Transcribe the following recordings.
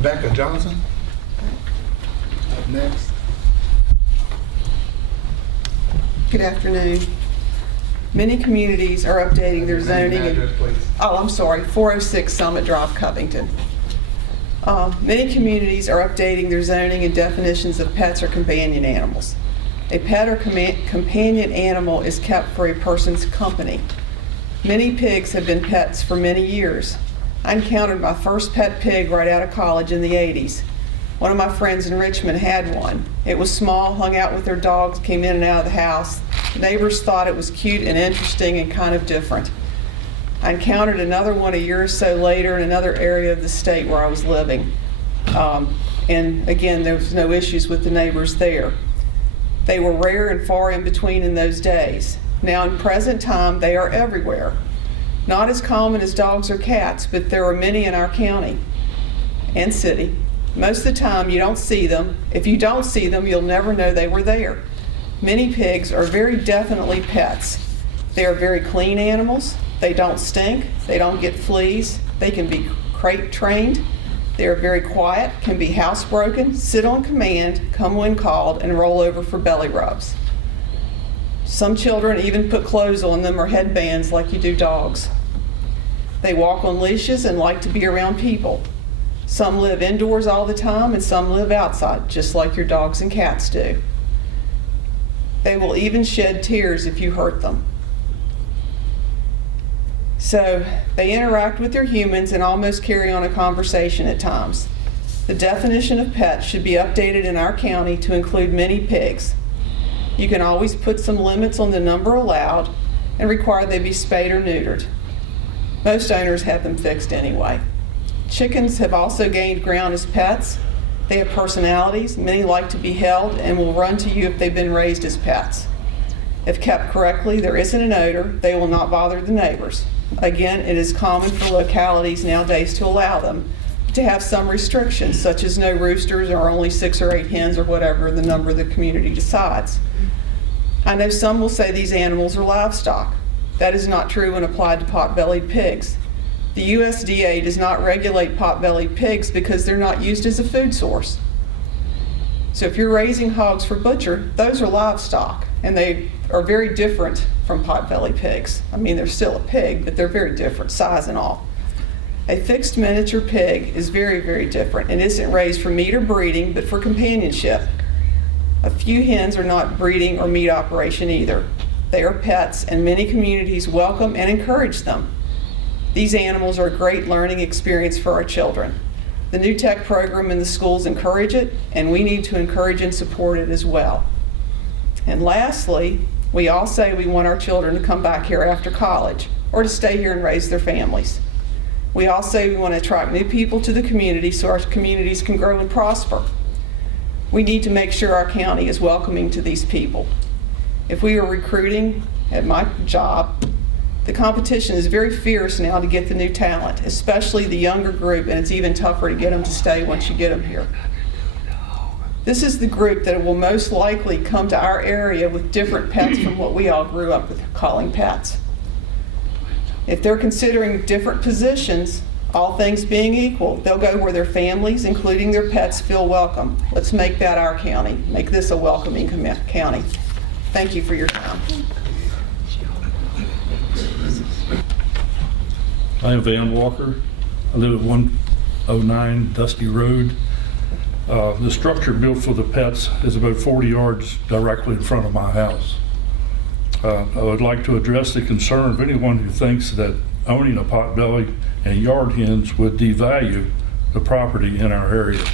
Rebecca Johnson. Up next. Good afternoon. Many communities are updating their zoning. Address, please. Oh, I'm sorry, 406 Summit Drive, Covington. Many communities are updating their zoning and definitions of pets or companion animals. A pet or companion animal is kept for a person's company. Many pigs have been pets for many years. I encountered my first pet pig right out of college in the 80s. One of my friends in Richmond had one. It was small, hung out with their dogs, came in and out of the house. The neighbors thought it was cute and interesting and kind of different. I encountered another one a year or so later in another area of the state where I was living. And again, there was no issues with the neighbors there. They were rare and far in between in those days. Now in present time, they are everywhere. Not as common as dogs or cats, but there are many in our county and city. Most of the time you don't see them. If you don't see them, you'll never know they were there. Many pigs are very definitely pets. They are very clean animals. They don't stink. They don't get fleas. They can be crate trained. They are very quiet, can be housebroken, sit on command, come when called, and roll over for belly rubs. Some children even put clothes on them or headbands like you do dogs. They walk on leashes and like to be around people. Some live indoors all the time and some live outside, just like your dogs and cats do. They will even shed tears if you hurt them. So they interact with their humans and almost carry on a conversation at times. The definition of pet should be updated in our county to include many pigs. You can always put some limits on the number allowed and require they be spayed or neutered. Most owners have them fixed anyway. Chickens have also gained ground as pets. They have personalities. Many like to be held and will run to you if they've been raised as pets. If kept correctly, there isn't an odor. They will not bother the neighbors. Again, it is common for localities nowadays to allow them to have some restrictions, such as no roosters or only 6 or 8 hens or whatever the number the community decides. I know some will say these animals are livestock. That is not true when applied to pot-bellied pigs. The USDA does not regulate pot-bellied pigs because they're not used as a food source. So if you're raising hogs for butcher, those are livestock, and they are very different from pot-bellied pigs. I mean, they're still a pig, but they're very different, size and all. A fixed miniature pig is very, very different and isn't raised for meat or breeding, but for companionship. A few hens are not breeding or meat operation either. They are pets, and many communities welcome and encourage them. These animals are a great learning experience for our children. The New Tech program in the schools encourage it, and we need to encourage and support it as well. And lastly, we all say we want our children to come back here after college or to stay here and raise their families. We all say we want to attract new people to the community so our communities can grow and prosper. We need to make sure our county is welcoming to these people. If we are recruiting at my job, the competition is very fierce now to get the new talent, especially the younger group, and it's even tougher to get them to stay once you get them here. This is the group that will most likely come to our area with different pets from what we all grew up with calling pets. If they're considering different positions, all things being equal, they'll go where their families, including their pets, feel welcome. Let's make that our county. Make this a welcoming county. Thank you for your time. I am Van Walker. I live at 109 Dusty Road. The structure built for the pets is about 40 yards directly in front of my house. I would like to address the concern of anyone who thinks that owning a potbelly and yard hens would devalue the property in our area.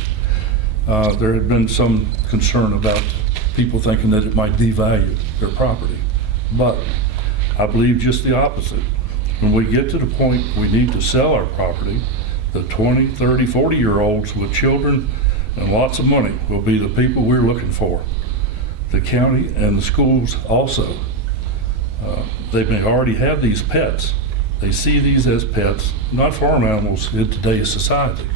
There had been some concern about people thinking that it might devalue their property, but I believe just the opposite. When we get to the point we need to sell our property, the 20, 30, 40-year-olds with children and lots of money will be the people we're looking for. The county and the schools also. They may already have these pets. They see these as pets, not farm animals in today's society.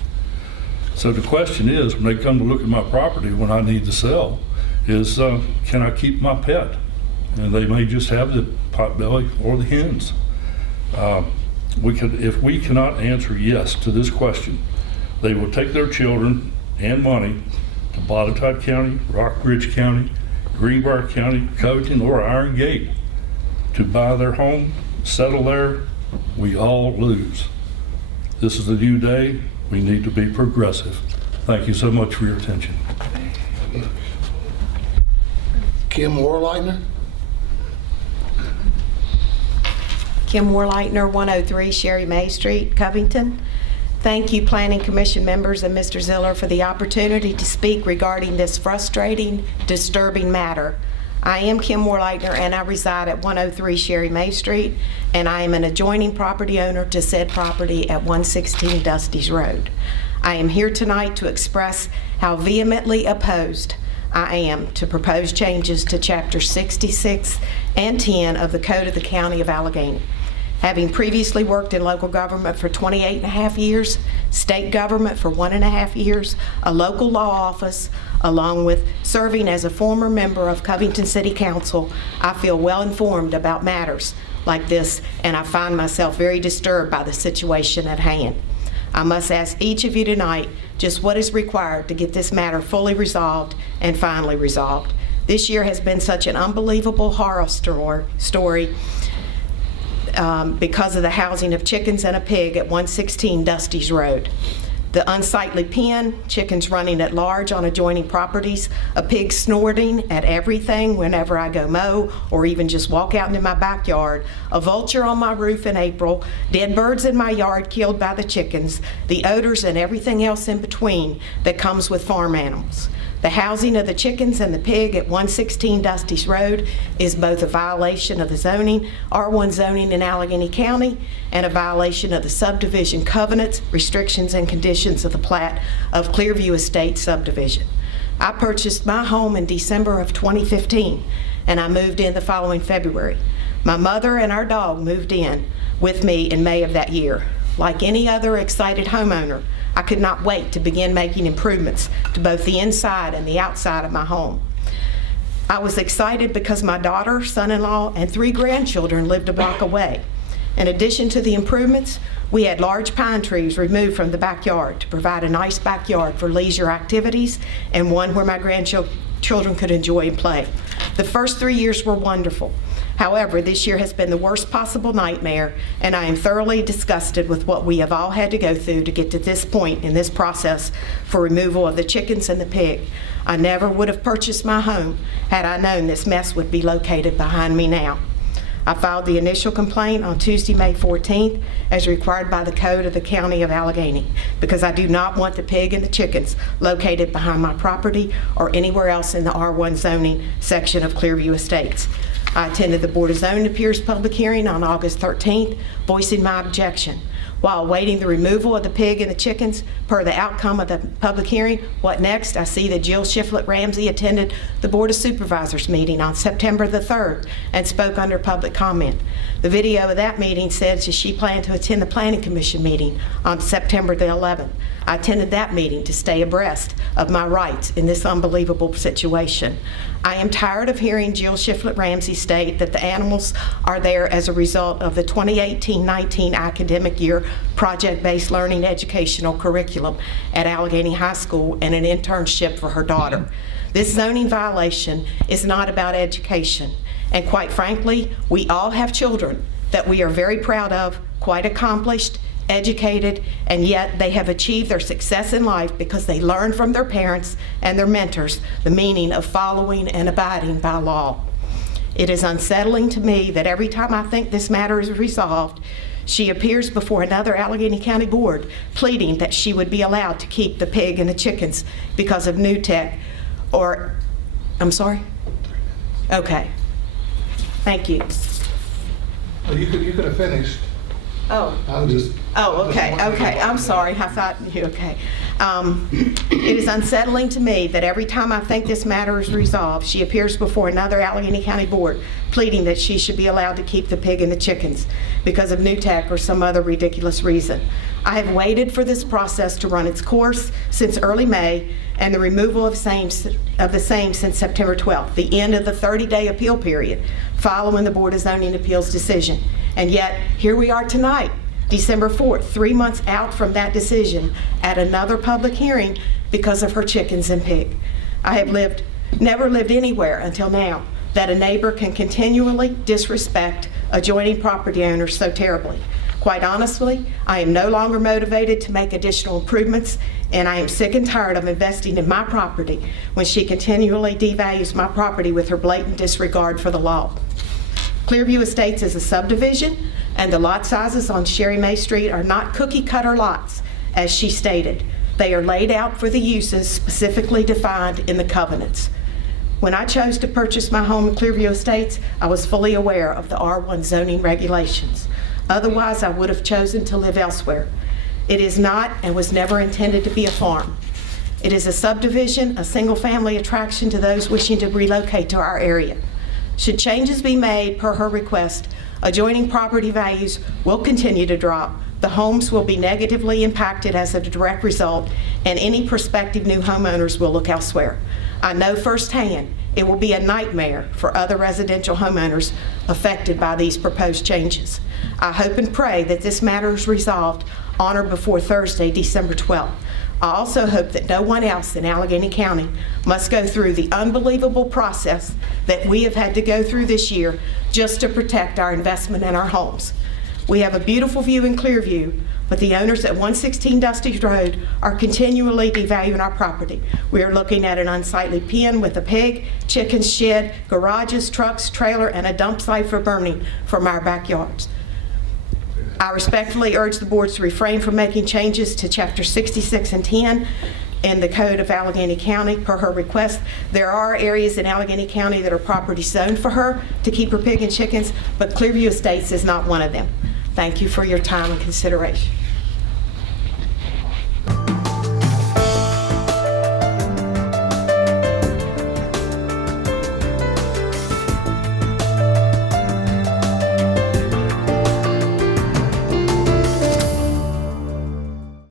So the question is, when they come to look at my property when I need to sell, is can I keep my pet? And they may just have the potbelly or the hens. If we cannot answer yes to this question, They will take their children and money to Botetourt County, Rockbridge County, Greenbrier County, Covington, or Iron Gate to buy their home, settle there. We all lose. This is a new day. We need to be progressive. Thank you so much for your attention. Kim Warlitner. Kim Warlitner, 103 Sherry May Street, Covington. Thank you, Planning Commission members and Mr. Ziller, for the opportunity to speak regarding this frustrating, disturbing matter. I am Kim Warlitner, and I reside at 103 Sherry May Street, and I am an adjoining property owner to said property at 116 Dusty's Road. I am here tonight to express how vehemently opposed I am to proposed changes to Chapter 66 and 10 of the Code of the County of Alleghany. Having previously worked in local government for 28.5 years, state government for 1.5 years, a local law office, along with serving as a former member of Covington City Council, I feel well informed about matters like this, and I find myself very disturbed by the situation at hand. I must ask each of you tonight just what is required to get this matter fully resolved and finally resolved. This year has been such an unbelievable horror story because of the housing of chickens and a pig at 116 Dusty's Road. The unsightly pen, chickens running at large on adjoining properties, a pig snorting at everything whenever I go mow or even just walk out into my backyard, a vulture on my roof in April, dead birds in my yard killed by the chickens, the odors and everything else in between that comes with farm animals. The housing of the chickens and the pig at 116 Dusty's Road is both a violation of the zoning, R1 zoning in Alleghany County, and a violation of the subdivision covenants, restrictions, and conditions of the plat of Clearview Estate subdivision. I purchased my home in December of 2015, and I moved in the following February. My mother and our dog moved in with me in May of that year. Like any other excited homeowner, I could not wait to begin making improvements to both the inside and the outside of my home. I was excited because my daughter, son-in-law, and 3 grandchildren lived a block away. In addition to the improvements, we had large pine trees removed from the backyard to provide a nice backyard for leisure activities and one where my grandchildren could enjoy and play. The first 3 years were wonderful. However, this year has been the worst possible nightmare, and I am thoroughly disgusted with what we have all had to go through to get to this point in this process for removal of the chickens and the pig. I never would have purchased my home had I known this mess would be located behind me now. I filed the initial complaint on Tuesday, May 14th, as required by the Code of the County of Alleghany, because I do not want the pig and the chickens located behind my property or anywhere else in the R1 zoning section of Clearview Estates. I attended the Board of Zoning Appeals public hearing on August 13th, voicing my objection. While awaiting the removal of the pig and the chickens per the outcome of the public hearing, what next? I see that Jill Shiflett Ramsey attended the Board of Supervisors meeting on September the 3rd and spoke under public comment. The video of that meeting says that she planned to attend the Planning Commission meeting on September the 11th. I attended that meeting to stay abreast of my rights in this unbelievable situation. I am tired of hearing Jill Shiflett Ramsey state that the animals are there as a result of the 2018-19 academic year project-based learning educational curriculum at Alleghany High School and an internship for her daughter. This zoning violation is not about education, and quite frankly, we all have children that we are very proud of, quite accomplished, educated, and yet they have achieved their success in life because they learned from their parents and their mentors the meaning of following and abiding by law. It is unsettling to me that every time I think this matter is resolved, she appears before another Alleghany County board pleading that she would be allowed to keep the pig and the chickens because of new tech, or, I'm sorry? Okay. Thank you. Well, you could have finished. Oh. I was just. Okay, I'm sorry, I thought you, okay. It is unsettling to me that every time I think this matter is resolved, she appears before another Alleghany County board pleading that she should be allowed to keep the pig and the chickens because of new tech or some other ridiculous reason. I have waited for this process to run its course since early May and the removal of the same since September 12th, the end of the 30-day appeal period following the Board of Zoning Appeals decision. And yet, here we are tonight, December 4th, 3 months out from that decision, at another public hearing because of her chickens and pig. I have never lived anywhere until now that a neighbor can continually disrespect adjoining property owners so terribly. Quite honestly, I am no longer motivated to make additional improvements, and I am sick and tired of investing in my property when she continually devalues my property with her blatant disregard for the law. Clearview Estates is a subdivision, and the lot sizes on Sherry May Street are not cookie-cutter lots, as she stated. They are laid out for the uses specifically defined in the covenants. When I chose to purchase my home in Clearview Estates, I was fully aware of the R1 zoning regulations. Otherwise, I would have chosen to live elsewhere. It is not and was never intended to be a farm. It is a subdivision, a single-family attraction to those wishing to relocate to our area. Should changes be made per her request, adjoining property values will continue to drop, the homes will be negatively impacted as a direct result, and any prospective new homeowners will look elsewhere. I know firsthand it will be a nightmare for other residential homeowners affected by these proposed changes. I hope and pray that this matter is resolved on or before Thursday, December 12th. I also hope that no one else in Alleghany County must go through the unbelievable process that we have had to go through this year just to protect our investment in our homes. We have a beautiful view in Clearview, but the owners at 116 Dusty Road are continually devaluing our property. We are looking at an unsightly pen with a pig, chickens, shed, garages, trucks, trailer, and a dump site for burning from our backyards. I respectfully urge the boards to refrain from making changes to Chapter 66 and 10 in the Code of Alleghany County per her request. There are areas in Alleghany County that are property zoned for her to keep her pig and chickens, but Clearview Estates is not one of them. Thank you for your time and consideration.